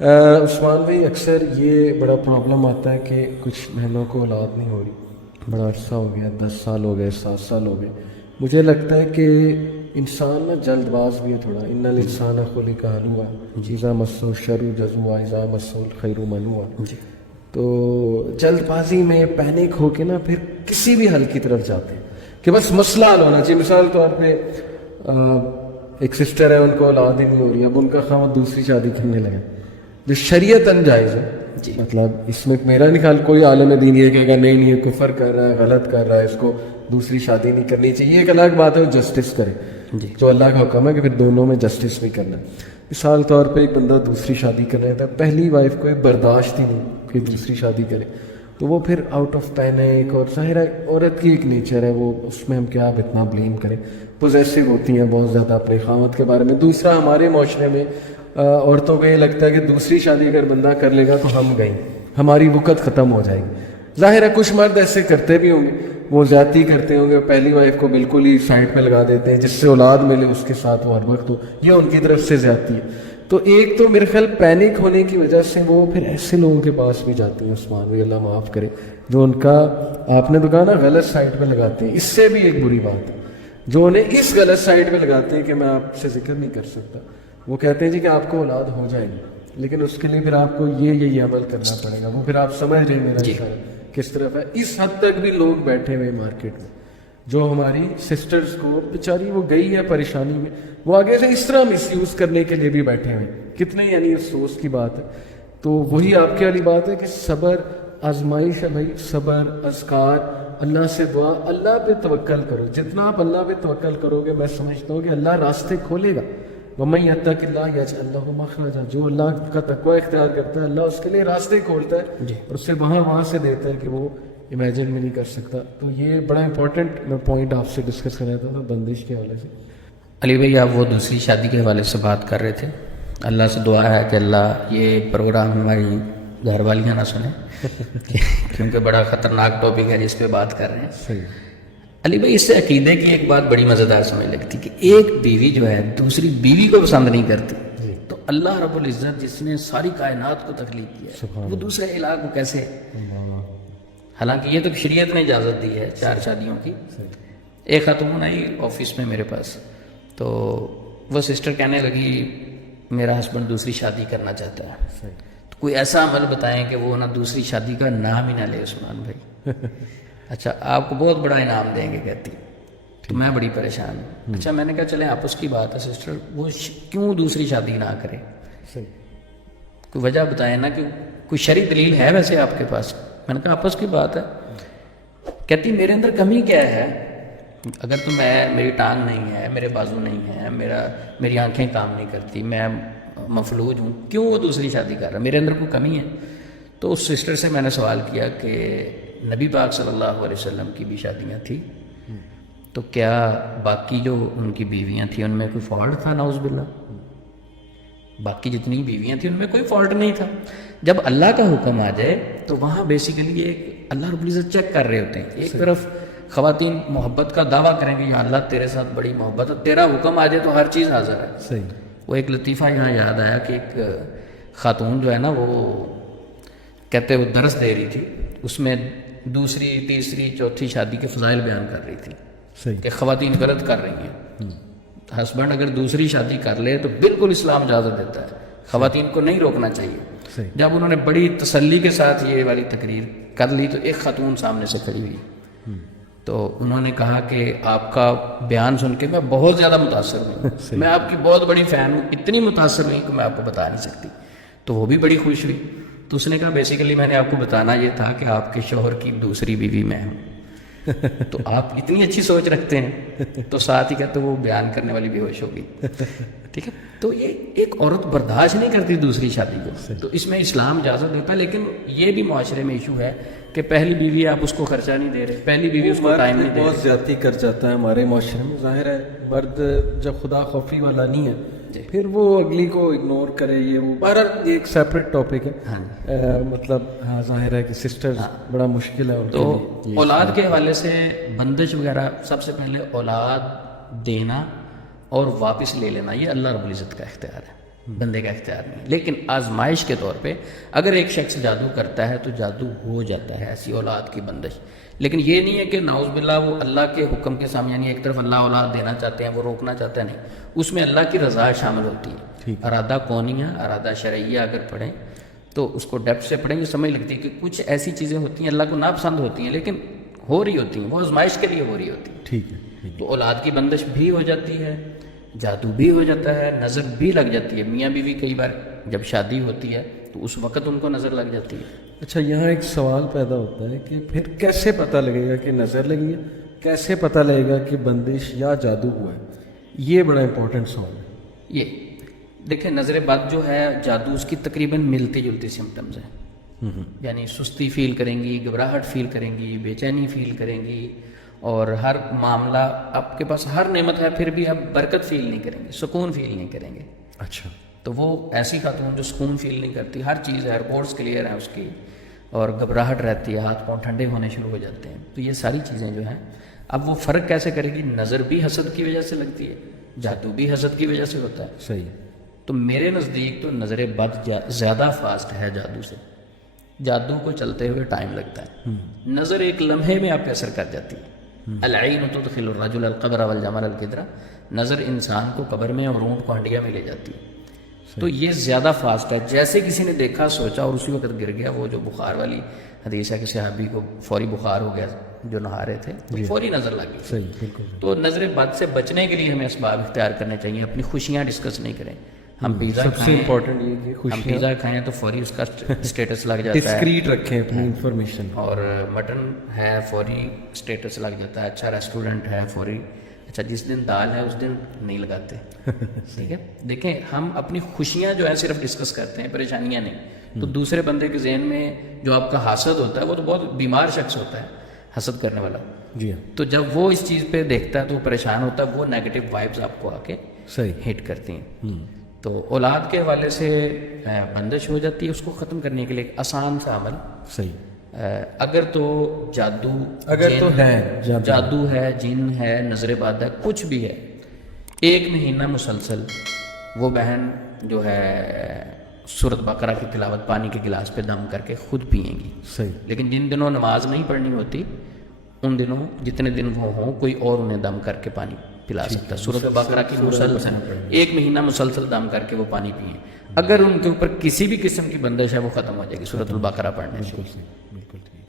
عثمان بھائی، اکثر یہ بڑا پرابلم آتا ہے کہ کچھ بہنوں کو اولاد نہیں ہو رہی، بڑا عرصہ ہو گیا، 10 سال ہو گئے، 7 سال ہو گئے. مجھے لگتا ہے کہ انسان نا جلد باز بھی ہے تھوڑا. ان الانسان خلق ہلوعا اذا مسہ الشر جزوعا اذا مسہ الخیر منوعا. تو جلد بازی میں پینک ہو کے نا پھر کسی بھی حل کی طرف جاتے ہیں کہ بس مسئلہ حل ہونا چاہیے. مثال طور پہ ایک سسٹر ہے، ان کو اولاد ہی نہیں ہو رہی، اب ان کا خاوند دوسری شادی کرنے لگا جو شریعتاً جائز ہے. مطلب اس میں میرا نہیں خیال کوئی عالم دین یہ کہے گا نہیں یہ کفر کر رہا ہے، غلط کر رہا ہے، اس کو دوسری شادی نہیں کرنی چاہیے. یہ ایک الگ بات ہے، وہ جسٹس کرے، جو اللہ کا حکم ہے کہ پھر دونوں میں جسٹس بھی کرنا. مثال طور پہ ایک بندہ دوسری شادی کرنا تھا، پہلی وائف کو برداشت ہی نہیں کہ دوسری شادی کرے، تو وہ پھر آؤٹ آف پینک، اور ظاہر ہے عورت کی ایک نیچر ہے، وہ اس میں ہم کیا اب اتنا بلیم کریں، پوزیسو ہوتی ہیں بہت زیادہ اپنے خاوند کے بارے میں. دوسرا، ہمارے معاشرے میں عورتوں کو یہ لگتا ہے کہ دوسری شادی اگر بندہ کر لے گا تو ہم گئیں، ہماری وقت ختم ہو جائے گی. ظاہر ہے کچھ مرد ایسے کرتے بھی ہوں گے، وہ زیادتی کرتے ہوں گے، پہلی وائف کو بالکل ہی سائڈ پہ لگا دیتے ہیں، جس سے اولاد ملے اس کے ساتھ وہ ہر وقت ہو، یہ ان کی طرف سے زیادتی ہے. تو ایک تو میرے خیال پینک ہونے کی وجہ سے وہ پھر ایسے لوگوں کے پاس بھی جاتی ہیں، عثمان بھی اللہ معاف کرے، جو ان کا آپ نے تو کہا نا غلط سائڈ پہ لگاتے ہیں. اس سے بھی ایک بری بات ہے جو انہیں اس غلط سائڈ پہ لگاتے ہیں کہ میں آپ سے ذکر نہیں کر سکتا. وہ کہتے ہیں جی کہ آپ کو اولاد ہو جائے گی، لیکن اس کے لیے پھر آپ کو یہ عمل کرنا پڑے گا. وہ پھر آپ سمجھ رہے ہیں میرا اشارہ کس طرف ہے. اس حد تک بھی لوگ بیٹھے ہوئے مارکیٹ میں، جو ہماری سسٹرز کو بیچاری وہ گئی ہے پریشانی میں، وہ آگے سے اس طرح مس یوز کرنے کے لیے بھی بیٹھے ہوئے. کتنے یعنی افسوس کی بات ہے. تو وہی آپ کی والی بات ہے کہ صبر آزمائش ہے بھائی، صبر، اذکار، اللہ سے دعا، اللہ پہ توکل کرو. جتنا آپ اللہ پہ توکل کرو گے میں سمجھتا ہوں کہ اللہ راستے کھولے گا. وَمَن يَتَّقِ اللَّهَ يَجْعَل لَّهُ مَخْرَجًا. جو اللہ کا تقوی اختیار کرتا ہے اللہ اس کے لیے راستے کھولتا ہے اور اسے وہاں سے دیتا ہے کہ وہ امیجن بھی نہیں کر سکتا. تو یہ بڑا امپورٹنٹ میں پوائنٹ آپ سے ڈسکس کر رہا تھا بندش کے حوالے سے. علی بھائی، آپ وہ دوسری شادی کے حوالے سے بات کر رہے تھے. اللہ سے دعا ہے کہ اللہ یہ پروگرام ہماری گھر والیاں نہ سنیں کیونکہ بڑا خطرناک ٹاپک ہے جس پہ بات کر رہے ہیں. صحیح. علی بھائی، اس سے عقیدے کی ایک بات بڑی مزیدار سمجھ لگتی کہ ایک بیوی جو ہے دوسری بیوی کو پسند نہیں کرتی، تو اللہ رب العزت جس نے ساری کائنات کو تخلیق کیا ہے وہ دوسرے الہ کو کیسے، حالانکہ یہ تو شریعت نے اجازت دی ہے 4 شادیوں کی. ایک خاتون آئی آفس میں میرے پاس، تو وہ سسٹر کہنے لگی میرا ہسبینڈ دوسری شادی کرنا چاہتا ہے، تو کوئی ایسا عمل بتائیں کہ وہ نہ دوسری شادی کا نام ہی نہ لے. عثمان بھائی اچھا آپ کو بہت بڑا انعام دیں گے کہتی. تو میں بڑی پریشان ہوں. اچھا میں نے کہا چلیں آپس کی بات ہے سسٹر، وہ کیوں دوسری شادی نہ کرے، کوئی وجہ بتائیں نا، کہ کوئی شرعی دلیل ہے ویسے آپ کے پاس. میں نے کہا آپس کی بات ہے. کہتی میرے اندر کمی کیا ہے، اگر تو میری ٹانگ نہیں ہے، میرے بازو نہیں ہے، میری آنکھیں کام نہیں کرتی، میں مفلوج ہوں، کیوں وہ دوسری شادی کر رہا ہے، میرے اندر کوئی کمی ہے. تو اس سسٹر سے میں نے سوال کیا کہ نبی پاک صلی اللہ علیہ وسلم کی بھی شادیاں تھیں، تو کیا باقی جو ان کی بیویاں تھیں ان میں کوئی فالٹ تھا؟ نعوذ باللہ، باقی جتنی بیویاں تھیں ان میں کوئی فالٹ نہیں تھا. جب اللہ کا حکم آ جائے تو وہاں بیسیکلی ایک اللہ رب العزت چیک کر رہے ہوتے ہیں. ایک طرف خواتین محبت کا دعویٰ کریں گے یا اللہ تیرے ساتھ بڑی محبت ہے، تیرا حکم آ جائے تو ہر چیز حاضر ہے. صحیح. وہ ایک لطیفہ یہاں یاد آیا کہ ایک خاتون جو ہے نا، وہ کہتے وہ درس دے رہی تھی، اس میں دوسری تیسری چوتھی شادی کے فضائل بیان کر رہی تھی. صحیح. کہ خواتین غلط کر رہی ہیں. ہسبینڈ اگر دوسری شادی کر لے تو بالکل اسلام اجازت دیتا ہے، خواتین کو نہیں روکنا چاہیے. صحیح. جب انہوں نے بڑی تسلی کے ساتھ یہ والی تقریر کر لی تو ایک خاتون سامنے سے کھڑی ہوئی، تو انہوں نے کہا کہ آپ کا بیان سن کے میں بہت زیادہ متاثر ہوں، میں آپ کی بہت بڑی فین ہوں، اتنی متاثر ہوئی کہ میں آپ کو بتا نہیں سکتی. تو وہ بھی بڑی خوش ہوئی. تو اس نے کہا بیسیکلی میں نے آپ کو بتانا یہ تھا کہ آپ کے شوہر کی دوسری بیوی میں ہوں. تو آپ اتنی اچھی سوچ رکھتے ہیں. تو ساتھ ہی کہتے وہ بیان کرنے والی بے ہوش ہو گئی. ٹھیک ہے. تو یہ ایک عورت برداشت نہیں کرتی دوسری شادی کو، تو اس میں اسلام اجازت دیتا ہے. لیکن یہ بھی معاشرے میں ایشو ہے کہ پہلی بیوی آپ اس کو خرچہ نہیں دے رہے، پہلی بیوی اس کو ٹائم نہیں دے رہے. بہت زیادتی کر جاتا ہے ہمارے معاشرے میں. ظاہر ہے مرد جب خدا خوفی والا نہیں ہے پھر وہ اگلی کو اگنور کرے، یہ وہ بہرحال یہ ایک سیپریٹ ٹاپک ہے. مطلب ہاں ظاہر ہے کہ سسٹر بڑا مشکل ہے. تو اولاد کے حوالے سے بندش وغیرہ، سب سے پہلے اولاد دینا اور واپس لے لینا یہ اللہ رب العزت کا اختیار ہے. بندے کا اختیار نہیں. لیکن آزمائش کے طور پہ اگر ایک شخص جادو کرتا ہے تو جادو ہو جاتا ہے، ایسی اولاد کی بندش. لیکن یہ نہیں ہے کہ نعوذ باللہ وہ اللہ کے حکم کے سامنے، یعنی ایک طرف اللہ اولاد دینا چاہتے ہیں وہ روکنا چاہتا ہے، نہیں، اس میں اللہ کی رضا شامل ہوتی ہے. ارادہ کونیہ، ارادہ شرعیہ اگر پڑھیں تو اس کو ڈیپتھ سے پڑھیں گے سمجھ لگتی ہے کہ کچھ ایسی چیزیں ہوتی ہیں اللہ کو ناپسند ہوتی ہیں لیکن ہو رہی ہوتی ہیں، وہ آزمائش کے لیے ہو رہی ہوتی ہیں. ٹھیک ہے. تو اولاد کی بندش بھی ہو جاتی ہے، جادو بھی ہو جاتا ہے، نظر بھی لگ جاتی ہے. میاں بیوی کئی بار جب شادی ہوتی ہے تو اس وقت ان کو نظر لگ جاتی ہے. اچھا، یہاں ایک سوال پیدا ہوتا ہے کہ پھر کیسے پتہ لگے گا کہ نظر لگی ہے، کیسے پتہ لگے گا کہ بندش یا جادو ہوا ہے؟ یہ بڑا امپورٹنٹ سوال ہے. یہ دیکھیں، نظر بد جو ہے جادو اس کی تقریباً ملتی جلتی سمٹمز ہیں. یعنی سستی فیل کریں گی، گھبراہٹ فیل کریں گی، بے چینی فیل کریں گی، اور ہر معاملہ آپ کے پاس ہر نعمت ہے پھر بھی آپ برکت فیل نہیں کریں گے، سکون فیل نہیں کریں گے. اچھا. تو وہ ایسی خاتون جو سکون فیل نہیں کرتی، ہر چیز ہے، رپورٹس کلیئر ہیں اس کی، اور گھبراہٹ رہتی ہے، ہاتھ پاؤں ٹھنڈے ہونے شروع ہو جاتے ہیں. تو یہ ساری چیزیں جو ہیں، اب وہ فرق کیسے کرے گی؟ نظر بھی حسد کی وجہ سے لگتی ہے، جادو بھی حسد کی وجہ سے ہوتا ہے. صحیح. تو میرے نزدیک تو نظر بد زیادہ فاسٹ ہے جادو سے. جادو کو چلتے ہوئے ٹائم لگتا ہے، نظر ایک لمحے میں آپ پہ اثر کر جاتی ہے. العین تدخل الرجل القبر والجمل القدرہ، نظر انسان کو قبر میں اور اونٹ کو ہنڈیا میں لے جاتی ہے. تو یہ زیادہ فاسٹ ہے. جیسے کسی نے دیکھا سوچا اور اسی وقت گر گیا. وہ جو بخار والی حدیث ہے کہ صحابی کو فوری بخار ہو گیا جو نہا رہے تھے، تو فوری نظر لگ گئی. صحیح، بالکل. تو نظر بد سے بچنے کے لیے ہمیں اسباب اختیار کرنے چاہیے. اپنی خوشیاں ڈسکس نہیں کریں. ہم پیزا سب سے کھائیں، امپورٹنٹ یہ کہ ہم خوشیاں پیزا کھائیں تو فوری اس کا اسٹیٹس لگ جاتا ہے، ڈسکریٹ رکھیں اپنی انفارمیشن. اور مٹن ہے فوری اسٹیٹس لگ جاتا ہے. اچھا ریسٹورنٹ ہے فوری. اچھا جس دن دال ہے اس دن نہیں لگاتے. ٹھیک ہے. دیکھیں، ہم اپنی خوشیاں جو ہے صرف ڈسکس کرتے ہیں، پریشانیاں نہیں. تو دوسرے بندے کے ذہن میں جو آپ کا حاسد ہوتا ہے وہ تو بہت بیمار شخص ہوتا ہے، حسد کرنے والا. جی ہاں. تو جب وہ اس چیز پہ دیکھتا ہے تو وہ پریشان ہوتا ہے، وہ نیگیٹو وائبز آپ کو آ کے صحیح. ہٹ کرتی ہیں. تو اولاد کے حوالے سے بندش ہو جاتی ہے. اس کو ختم کرنے کے لیے ایک آسان سا عمل، صحیح. اگر تو جادو، اگر تو ہے جادو ہے، جن ہے، نظر بد ہے، کچھ بھی ہے، 1 مہینہ مسلسل وہ بہن جو ہے سورۃ بقرہ کی تلاوت پانی کے گلاس پہ دم کر کے خود پئیں گی. صحیح. لیکن جن دنوں نماز نہیں پڑھنی ہوتی ان دنوں جتنے دن وہ ہوں کوئی اور انہیں دم کر کے پانی پلا سکتا ہے. سورۃ بقرہ کی مسلسل 1 مہینہ مسلسل دم کر کے وہ پانی پئیں. اگر ان کے اوپر کسی بھی قسم کی بندش ہے وہ ختم ہو جائے گی سورۃ البقرہ پڑھنے سے. بالکل.